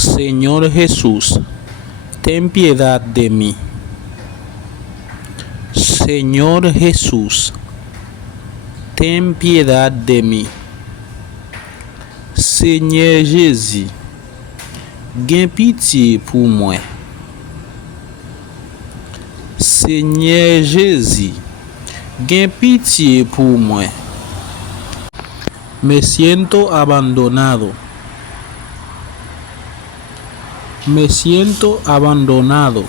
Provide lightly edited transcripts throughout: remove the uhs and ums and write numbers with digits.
Señor Jesús, ten piedad de mí. Señor Jesús, ten piedad de mí. Seigneur Jésus, gen pitié pour moi. Seigneur Jésus, gen pitié pour moi. Me siento abandonado. Me siento abandonado.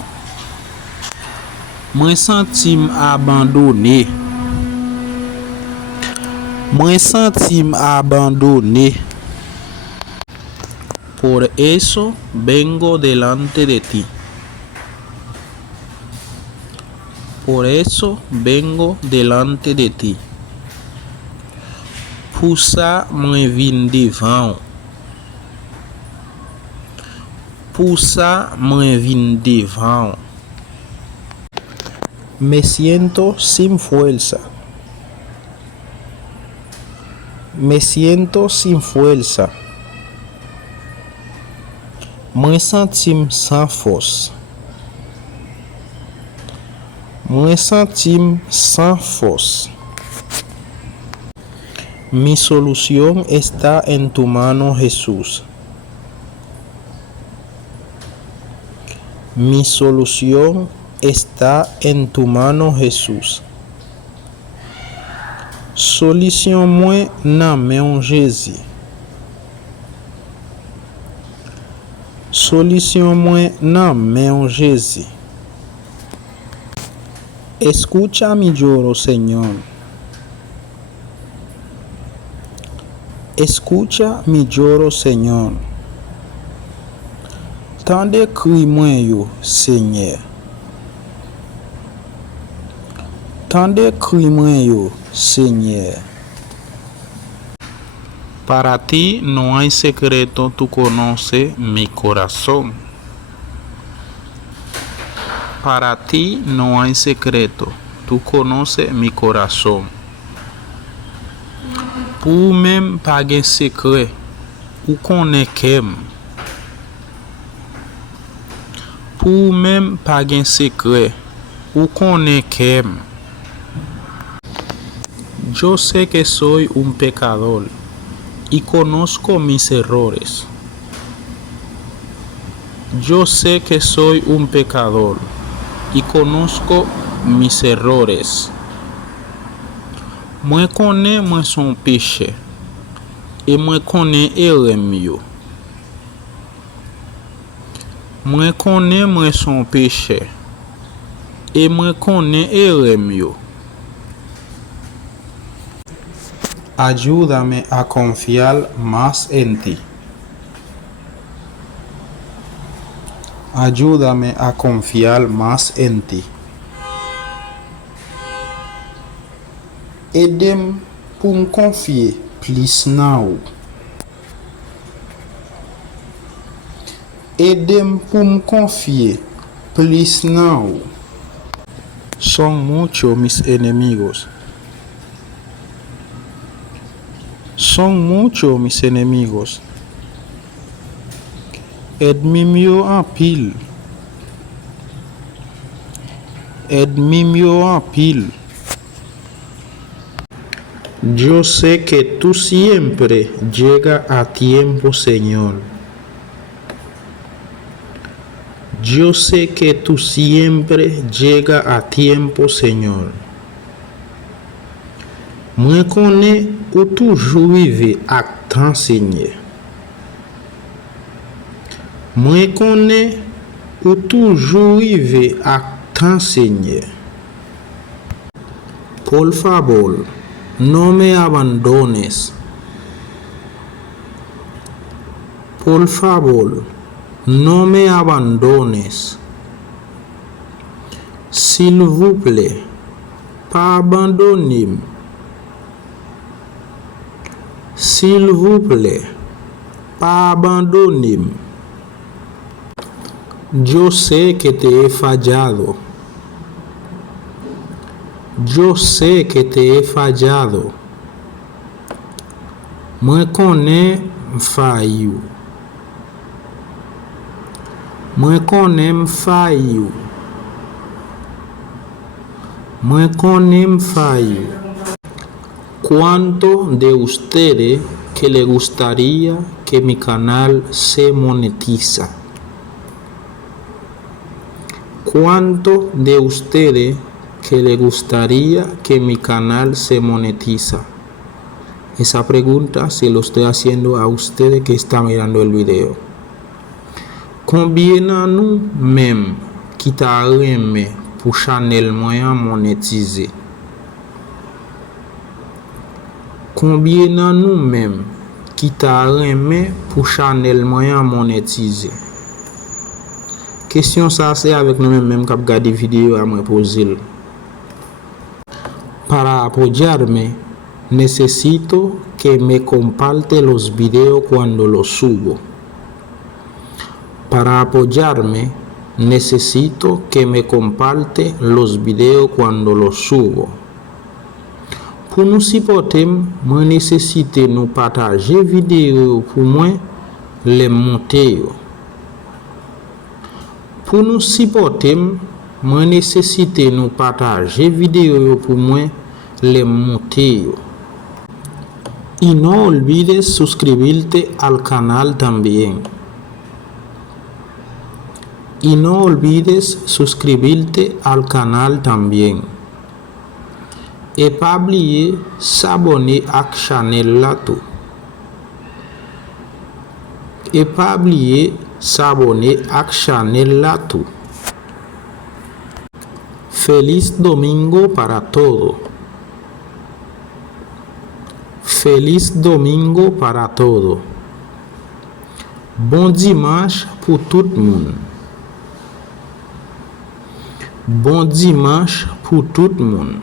Me sentim abandonné. Me sentim abandonné. Por eso vengo delante de ti. Por eso vengo delante de ti. Pour ça, moi vin devant. Pour ça, moi vin devant. Me siento sin fuerza. Me siento sin fuerza. Me sentim sans force. Me sentim sans force. Mi solución está en tu mano, Jesús. Mi solución está en tu mano, Jesús. Solution moi nan men Jésus. Solution moi nan men Jésus. Escucha mi lloro, Señor. Escucha mi lloro, Señor. Tande cri mwen yo, Seigneur. Tande cri mwen yo, Seigneur. Para ti no hay secreto, tú conoces mi corazón. Para ti no hay secreto, tú conoces mi corazón. Pour même pas gen secret, ou connaît kem. Pour même pas gen secret, ou connaît kem. Yo sé que soy un pecador y conozco mis errores. Yo sé que soy un pecador y conozco mis errores. Moi connais moi son péché et moi connais erreur mieux. Moi connais moi son péché et moi connais erreur mieux. Ayúdame a confiar más en ti. Ayúdame a confiar más en ti. Aide-moi pour me confier plus nan ou. Aide-moi pour me confier plus nan ou. Son muchos mis enemigos. Son muchos mis enemigos. Aide-moi en pile. Aide-moi en pile. Yo sé que tú siempre llegas a tiempo, Señor. Yo sé que tú siempre llegas a tiempo, Señor. Moi connais ou toujours vive à temps, Seigneur. Moi connais ou toujours vive à temps, Seigneur. Por favor, no me abandones. Por favor, no me abandones. S'il vous plaît, pas abandonnez-moi. S'il vous plaît, pas abandonnez-moi. Yo sé que te he fallado. Yo sé que te he fallado. Moi connais faillu. Mwen konem fay yo. Mwen konem fay yo. ¿Cuánto de ustedes que le gustaría que mi canal se monetiza? ¿Cuánto de ustedes que le gustaría que mi canal se monetiza? Esa pregunta se lo estoy haciendo a ustedes que están mirando el video. Combien à nous même qui t'a aimé pour channel moyen monétiser? Combien à nous même qui t'a aimé pour channel moyen monétiser? Question ça c'est avec nous même qui regarde vidéo à me poser. Para apoyarme necesito que me comparte los videos cuando los subo. Para apoyarme necesito que me comparte los videos cuando los subo. Pour nous supporter, moi nécessite nous partager vidéo pour moi les monter. Pour nous supporter, moi nécessite nous partager vidéo pour moi les monter. Y no olvides suscribirte al canal también. Y no olvides suscribirte al canal también. Et pas oublier s'abonner à la chaîne là tout. Et pas oublier s'abonner à la chaîne là tout. Feliz domingo para todos. Feliz domingo para todos. Bon dimanche pour tout le monde. Bon dimanche pour tout le monde.